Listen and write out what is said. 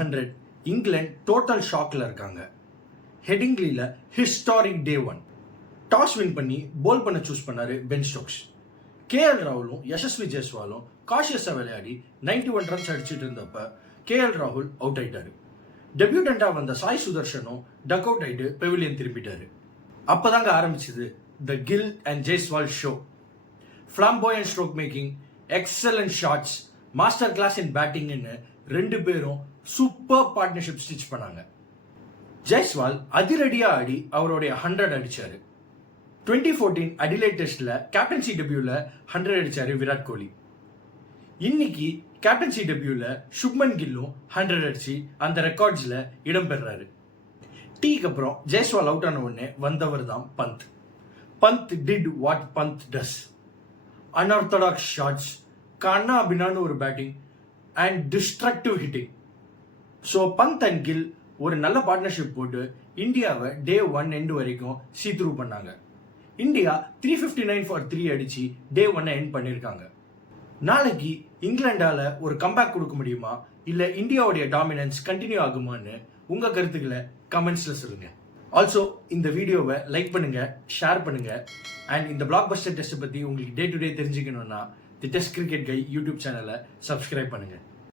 100 England total ஷாக்ல இருக்காங்க. ஹெடிங்லியில் historic டே 1 toss win பண்ணி போல் பண்ண சூஸ் பண்ணாரு பென் ஸ்டோக்ஸ். கேஎல் ராகுலும் யசஸ்வி ஜெய்ஸ்வாலும் காஷியஸா விளையாடி 91 ரன்ஸ் அடிச்சுட்டு இருந்தப்ப கேஎல் ராகுல் அவுட் ஆயிட்டாரு. டெபியூட்டண்டா வந்த சாய் சுதர்ஷனும் டக் அவுட் ஆயிட்டு பெவிலியன் திரும்பிட்டாரு. அப்பதாங்க ஆரம்பிச்சது the Gill and Jaiswal show. Flamboyant stroke making, excellent shots, master class in பேட்டிங்னு ரெண்டு பேரும் சூப்பர் பார்ட்னர்ஷிப் ஸ்டிச் பண்ணாங்க. ஜெய்ஸ்வால் அதிரடியா ஆடி அவருடைய 100 அடிச்சாரு. 2014 அடிலைட் டெஸ்ட்ல கேப்டன்சி டெபியூல 100 அடிச்சாரு விராட் கோலி. இன்னைக்கு கேப்டன்சி டெபியூல சுப்மன் கில்லும் 100 அடிச்சு அந்த ரெக்கார்ட்ஸ்ல இடம் பெறாரு. டீக்கு அப்புறம் ஜெய்ஸ்வால் அவுட் ஆன உடனே வந்தவர் தான் Pant. Pant did what Pant does. Unorthodox shots, கண்ணா பின்னான்னு ஒரு batting and destructive hitting. So Pant and Gill ஒரு நல்ல பார்ட்னர்ஷிப் போட்டு இந்தியாவை டே 1 எண்ட் வரைக்கும் சீத்ரூ பண்ணாங்க. இந்தியா 359 for 3 அடிச்சு டே 1 எண்ட் பண்ணியிருக்காங்க. நாளைக்கு இங்கிலாண்டால ஒரு கம்பேக் கொடுக்க முடியுமா, இல்ல இந்தியாவுடைய டாமினன்ஸ் கண்டினியூ ஆகுமான்னு உங்க கருத்துக்களை கமெண்ட்ஸ்ல சொல்லுங்க. ஆல்சோ இந்த வீடியோவை லைக் பண்ணுங்க, ஷேர் பண்ணுங்க, அண்ட் இந்த பிளாக் பஸ்டர் டெஸ்ட் பத்தி உங்களுக்கு டே டு டே தெரிஞ்சுக்கணும்னா தி டெஸ்ட் கிரிக்கெட் கை யூடியூப் சேனலை சப்ஸ்கிரைப் பண்ணுங்க.